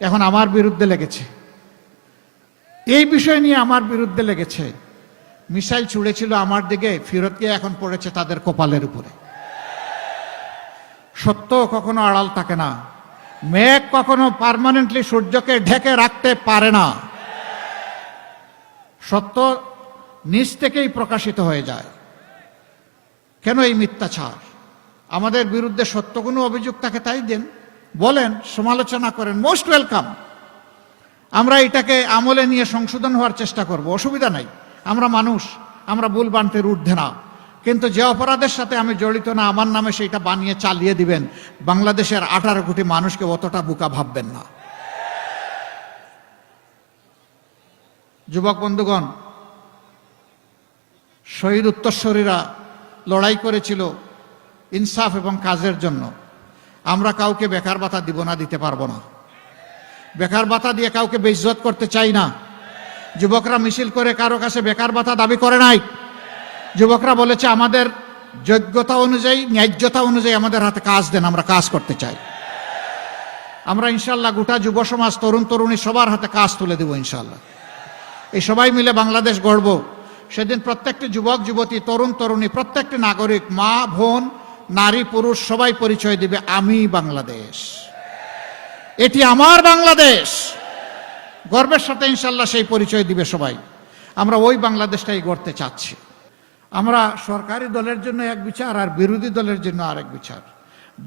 এখন আমার বিরুদ্ধে লেগেছে, এই বিষয় নিয়ে আমার বিরুদ্ধে লেগেছে। মিসাইল ছুড়েছিল আমার দিকে, ফিরত গিয়ে এখন পড়েছে তাদের কপালের উপরে। সত্য কখনো আড়াল থাকে না, মেঘ কখনো পার্মানেন্টলি সূর্যকে ঢেকে রাখতে পারে না। সত্য নিজ থেকেই প্রকাশিত হয়ে যায়। কেন এই মিথ্যাচার? আমাদের বিরুদ্ধে সত্য কোনো অভিযোগ থাকে তাই দেন, বলেন, সমালোচনা করেন, মোস্ট ওয়েলকাম। আমরা এটাকে আমলে নিয়ে সংশোধন হওয়ার চেষ্টা করব, অসুবিধা নাই। আমরা মানুষ, আমরা ভুল বানতে ঊর্ধ্বে না। কিন্তু যে অপরাধের সাথে আমি জড়িত না, আমার নামে সেইটা বানিয়ে চালিয়ে দিবেন, বাংলাদেশের 18 কোটি মানুষকে অতটা বোকা ভাববেন না। যুবক বন্ধুগণ, শহীদ উত্তরসূরিরা লড়াই করেছিল ইনসাফ এবং কাজের জন্য। আমরা কাউকে বেকার ভাতা দিব না, দিতে পারবো না। বেকার ভাতা দিয়ে কাউকে বেইজ্জত করতে চাই না। যুবকরা মিছিল করে কারো কাছে বেকার ভাতা দাবি করে নাই। যুবকরা বলেছে আমাদের যোগ্যতা অনুযায়ী, ন্যায্যতা অনুযায়ী আমাদের হাতে কাজ দেন, আমরা কাজ করতে চাই। আমরা ইনশাল্লাহ গোটা যুব সমাজ, তরুণ তরুণী সবার হাতে কাজ তুলে দেব ইনশাল্লাহ। এই সবাই মিলে বাংলাদেশ গড়ব। সেদিন প্রত্যেকটি যুবক যুবতী, তরুণ তরুণী, প্রত্যেকটি নাগরিক, মা বোন, নারী পুরুষ সবাই পরিচয় দিবে, আমি বাংলাদেশ, এটি আমার বাংলাদেশ। গর্বের সাথে ইনশাল্লাহ সেই পরিচয় দিবে সবাই। আমরা ওই বাংলাদেশটাই গড়তে চাচ্ছি। আমরা সরকারি দলের জন্য এক বিচার আর বিরোধী দলের জন্য আরেক বিচার,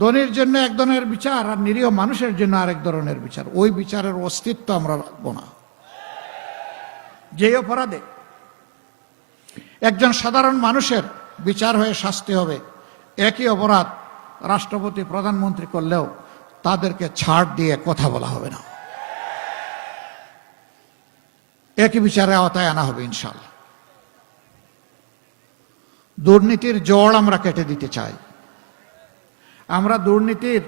ধনীর জন্য এক ধরনের বিচার আর নিরীহ মানুষের জন্য আরেক ধরনের বিচার। ওই বিচারের অস্তিত্ব আমরা রাখবো না। যে অপরাধে একজন সাধারণ মানুষের বিচার হয়ে শাস্তি হবে, একই অপরাধ রাষ্ট্রপতি প্রধানমন্ত্রী করলেও তাদেরকে ছাড় দিয়ে কথা বলা হবে না, একই বিচারে আওতায় আনা হবে ইনশাআল্লাহ। দুর্নীতির জড় আমরা কেটে দিতে চাই। আমরা দুর্নীতির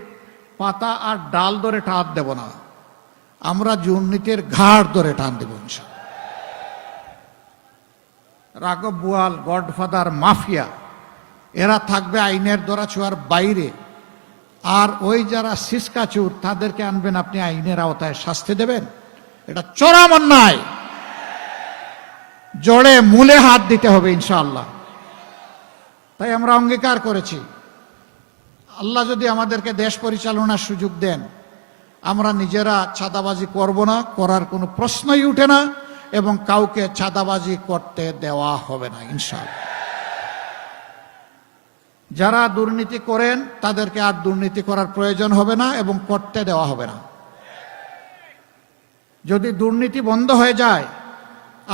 পাতা আর ডাল ধরে টান দেব না, আমরা দুর্নীতির ঘাড় ধরে টান দেব ইনশাআল্লাহ। রাঘব বোয়াল, গডফাদার, মাফিয়া, এরা থাকবে আইনের দরাছোঁয়ার বাইরে। আর ওই যারা সিসকাচুর, তাদেরকে আনবেন আপনি আইনের আওতায়, শাস্তি দেবেন। এটা চরম অন্যায়। জড়ে মূলে হাত দিতে হবে ইনশাআল্লাহ। তাই আমরা অঙ্গীকার করেছি, আল্লাহ যদি আমাদেরকে দেশ পরিচালনার সুযোগ দেন, আমরা নিজেরা চাঁদাবাজি করব না, করার কোনো প্রশ্নই উঠে না, এবং কাউকে চাঁদাবাজি করতে দেওয়া হবে না ইনশাআল্লাহ। যারা দুর্নীতি করেন তাদেরকে আর দুর্নীতি করার প্রয়োজন হবে না এবং করতে দেওয়া হবে না। যদি দুর্নীতি বন্ধ হয়ে যায়,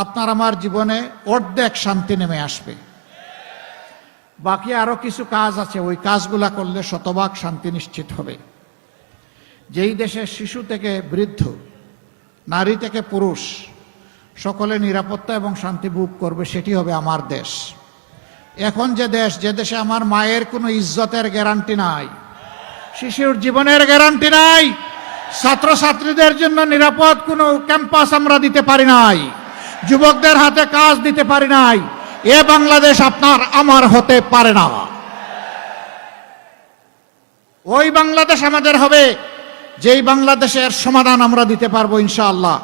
আপনার আমার জীবনে অর্ধেক শান্তি নেমে আসবে। বাকি আরো কিছু কাজ আছে, ওই কাজগুলা করলে শতভাগ শান্তি নিশ্চিত হবে। যেই দেশে শিশু থেকে বৃদ্ধ, নারী থেকে পুরুষ সকলে নিরাপত্তা এবং শান্তি ভোগ করবে, সেটি হবে আমার দেশ। এখন যে দেশে আমার মায়ের কোনো ইজ্জতের গ্যারান্টি নাই, শিশুর জীবনের গ্যারান্টি নাই, ছাত্রছাত্রীদের জন্য নিরাপদ কোনো ক্যাম্পাস আমরা দিতে পারি নাই, যুবকদের হাতে কাজ দিতে পারি নাই, এ বাংলাদেশ আপনার আমার হতে পারে না। ওই বাংলাদেশ আমাদের হবে যেই বাংলাদেশের সমাধান আমরা দিতে পারবো ইনশাআল্লাহ।